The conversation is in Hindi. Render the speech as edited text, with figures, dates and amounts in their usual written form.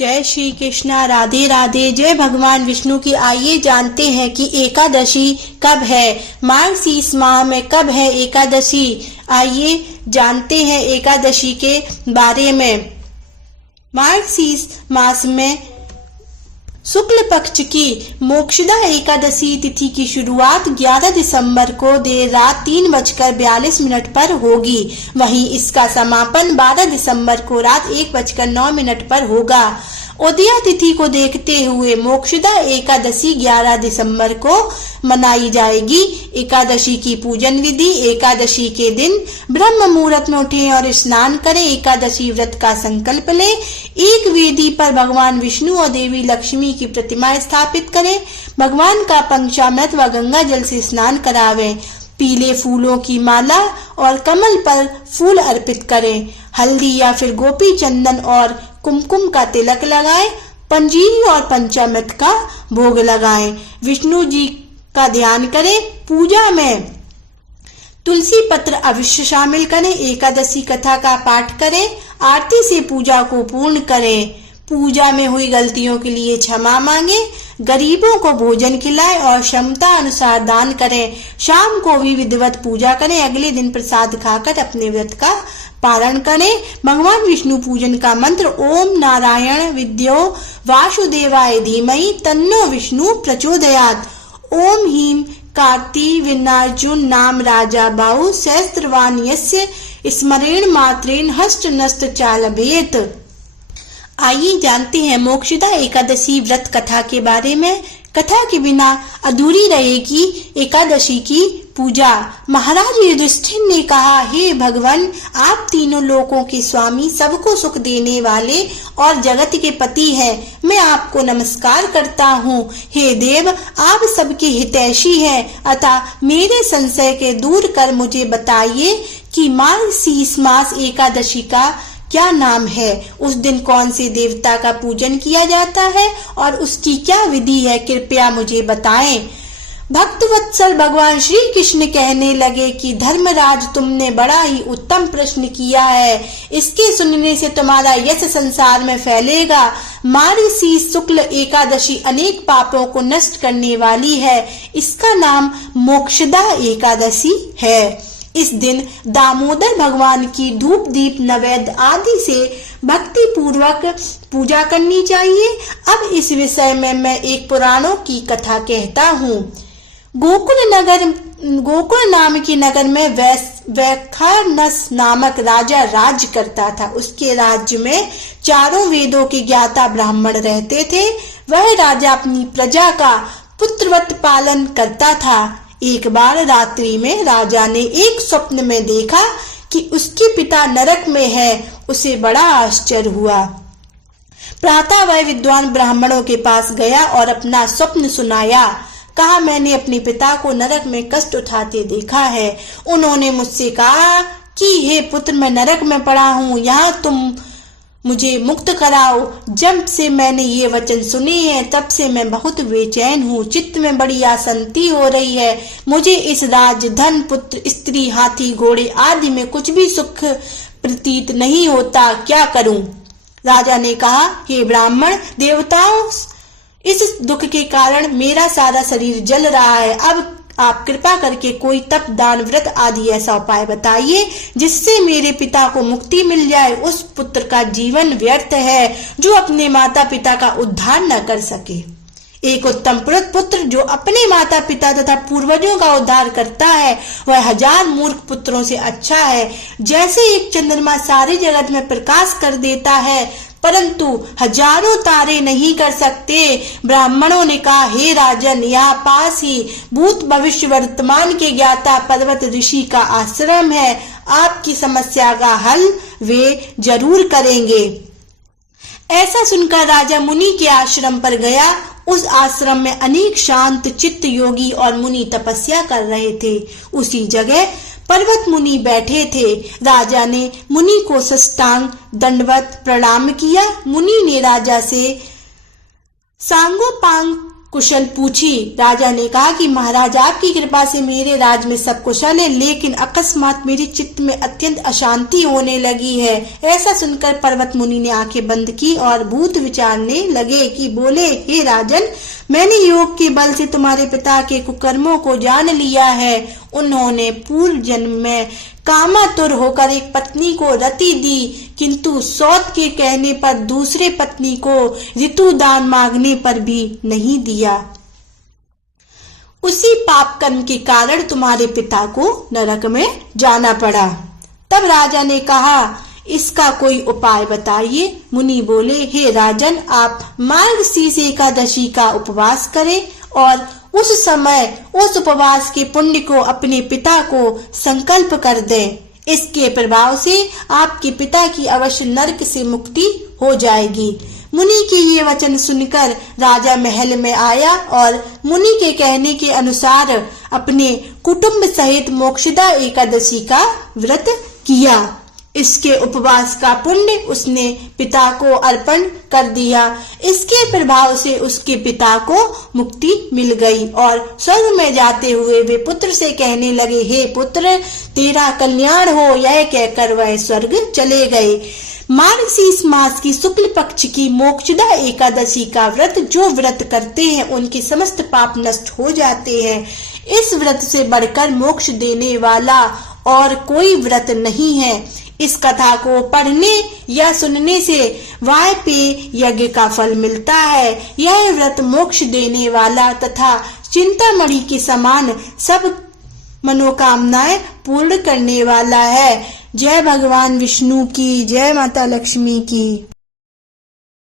जय श्री कृष्णा, राधे राधे, जय भगवान विष्णु की। आइए जानते हैं कि एकादशी कब है, मार्गशीर्ष माह में कब है एकादशी। आइए जानते हैं एकादशी के बारे में। मार्गशीर्ष मास में शुक्ल पक्ष की मोक्षदा एकादशी तिथि की शुरुआत 11 दिसंबर को देर रात 3:42 पर होगी। वहीं इसका समापन 12 दिसंबर को रात 1:09 पर होगा। उदया तिथि को देखते हुए मोक्षदा एकादशी 11 दिसंबर को मनाई जाएगी। एकादशी की पूजन विधि। एकादशी के दिन ब्रह्म मुहूर्त में उठें और स्नान करें। एकादशी व्रत का संकल्प लें। एक वेदी पर भगवान विष्णु और देवी लक्ष्मी की प्रतिमा स्थापित करें। भगवान का पंचामृत व गंगा जल से स्नान करावें। पीले फूलों की माला और कमल पर फूल अर्पित करें। हल्दी या फिर गोपी चंदन और कुमकुम का तिलक लगाएं। पंजीरी और पंचामृत का भोग लगाएं। विष्णु जी का ध्यान करें। पूजा में तुलसी पत्र अवश्य शामिल करें। एकादशी कथा का पाठ करें। आरती से पूजा को पूर्ण करें। पूजा में हुई गलतियों के लिए क्षमा मांगे। गरीबों को भोजन खिलाएं और क्षमता अनुसार दान करें। शाम को भी विधिवत पूजा करें। अगले दिन प्रसाद खाकर अपने व्रत का पारण करें। भगवान विष्णु पूजन का मंत्र ओम नारायण विद्यो वासुदेवाय धीमहि तन्नो विष्णु प्रचोदयात्। ओम ह्रीं कार्ति विनार्जुन नाम राजा बाहु सहस्त्रवान यस्य स्मरेण मात्रेण हस्त नस्त चालभेत। आइए जानते हैं मोक्षदा एकादशी व्रत कथा के बारे में। कथा के बिना अधूरी रहेगी एकादशी की पूजा। महाराज युधिष्ठिर ने कहा, हे भगवान, आप तीनों लोकों के स्वामी, सबको सुख देने वाले और जगत के पति हैं। मैं आपको नमस्कार करता हूँ। हे देव, आप सबके हितैषी हैं, अतः मेरे संशय के दूर कर मुझे बताइए कि मार्गशीर्ष मास एकादशी का क्या नाम है। उस दिन कौन से देवता का पूजन किया जाता है और उसकी क्या विधि है, कृपया मुझे बताएं। भक्तवत्सल भगवान श्री कृष्ण कहने लगे कि धर्मराज, तुमने बड़ा ही उत्तम प्रश्न किया है। इसके सुनने से तुम्हारा यश संसार में फैलेगा। मार्गशीर्ष शुक्ल एकादशी अनेक पापों को नष्ट करने वाली है। इसका नाम मोक्षदा एकादशी है। इस दिन दामोदर भगवान की धूप दीप नैवेद्य आदि से भक्ति पूर्वक पूजा करनी चाहिए। अब इस विषय में मैं एक पुराणों की कथा कहता हूँ। गोकुल नाम के नगर में वैखानस नामक राजा राज्य करता था। उसके राज्य में चारों वेदों के ज्ञाता ब्राह्मण रहते थे। वह राजा अपनी प्रजा का पुत्रवत पालन करता था। एक बार रात्रि में राजा ने एक स्वप्न में देखा कि उसके पिता नरक में है। उसे बड़ा आश्चर्य हुआ। प्रातः वह विद्वान ब्राह्मणों के पास गया और अपना स्वप्न सुनाया। कहा, मैंने अपने पिता को नरक में कष्ट उठाते देखा है। उन्होंने मुझसे कहा कि हे पुत्र, मैं नरक में पड़ा हूँ, यहाँ तुम मुझे मुक्त कराओ। जब से मैंने ये वचन सुने हैं तब से मैं बहुत बेचैन हूँ। चित्त में बड़ी आसक्ति हो रही है। मुझे इस राज, धन, पुत्र, स्त्री, हाथी, घोड़े आदि में कुछ भी सुख प्रतीत नहीं होता। क्या करूं? राजा ने कहा, हे ब्राह्मण, देवताओं, इस दुख के कारण मेरा सारा शरीर जल रहा है। अब आप कृपा करके कोई तप, दान, व्रत आदि ऐसा उपाय बताइए जिससे मेरे पिता को मुक्ति मिल जाए। उस पुत्र का जीवन व्यर्थ है जो अपने माता पिता का उद्धार न कर सके। एक उत्तम पुत्र जो अपने माता पिता तथा पूर्वजों का उद्धार करता है वह 1000 मूर्ख पुत्रों से अच्छा है। जैसे एक चंद्रमा सारे जगत में प्रकाश कर देता है परंतु हजारों तारे नहीं कर सकते। ब्राह्मणों ने कहा, हे राजन, यहाँ पास ही भूत भविष्य वर्तमान के ज्ञाता पर्वत ऋषि का आश्रम है। आपकी समस्या का हल वे जरूर करेंगे। ऐसा सुनकर राजा मुनि के आश्रम पर गया। उस आश्रम में अनेक शांत चित्त योगी और मुनि तपस्या कर रहे थे। उसी जगह पर्वत मुनि बैठे थे। राजा ने मुनि को साष्टांग दंडवत प्रणाम किया। मुनि ने राजा से सांगोपांग कुशल पूछी। राजा ने कहा कि महाराज, आपकी कृपा से मेरे राज में सब कुशल है, लेकिन अकस्मात मेरे चित्त में अत्यंत अशांति होने लगी है। ऐसा सुनकर पर्वत मुनि ने आंखें बंद की और भूत विचारने लगे कि बोले, हे राजन, मैंने योग के बल से तुम्हारे पिता के कुकर्मों को जान लिया है। उन्होंने पूर्व जन्म में कामातुर होकर एक पत्नी को रति दी, किंतु सौत के कहने पर दूसरे पत्नी को ऋतु दान मांगने पर भी नहीं दिया। उसी पाप कर्म के कारण तुम्हारे पिता को नरक में जाना पड़ा। तब राजा ने कहा, इसका कोई उपाय बताइए। मुनि बोले, हे राजन, आप मार्गशीर्ष एकादशी का उपवास करें और उस समय उस उपवास के पुण्य को अपने पिता को संकल्प कर दें। इसके प्रभाव से आपके पिता की अवश्य नरक से मुक्ति हो जाएगी। मुनि के ये वचन सुनकर राजा महल में आया और मुनि के कहने के अनुसार अपने कुटुंब सहित मोक्षदा एकादशी का व्रत किया। इसके उपवास का पुण्य उसने पिता को अर्पण कर दिया। इसके प्रभाव से उसके पिता को मुक्ति मिल गई और स्वर्ग में जाते हुए वे पुत्र से कहने लगे, हे पुत्र, तेरा कल्याण हो। यह कहकर वह स्वर्ग चले गए। मार्गशीर्ष मास की शुक्ल पक्ष की मोक्षदा एकादशी का व्रत जो व्रत करते हैं उनके समस्त पाप नष्ट हो जाते हैं। इस व्रत से बढ़कर मोक्ष देने वाला और कोई व्रत नहीं है। इस कथा को पढ़ने या सुनने से वाजपेय यज्ञ का फल मिलता है। यह व्रत मोक्ष देने वाला तथा चिंतामणि के समान सब मनोकामनाएं पूर्ण करने वाला है। जय भगवान विष्णु की, जय माता लक्ष्मी की।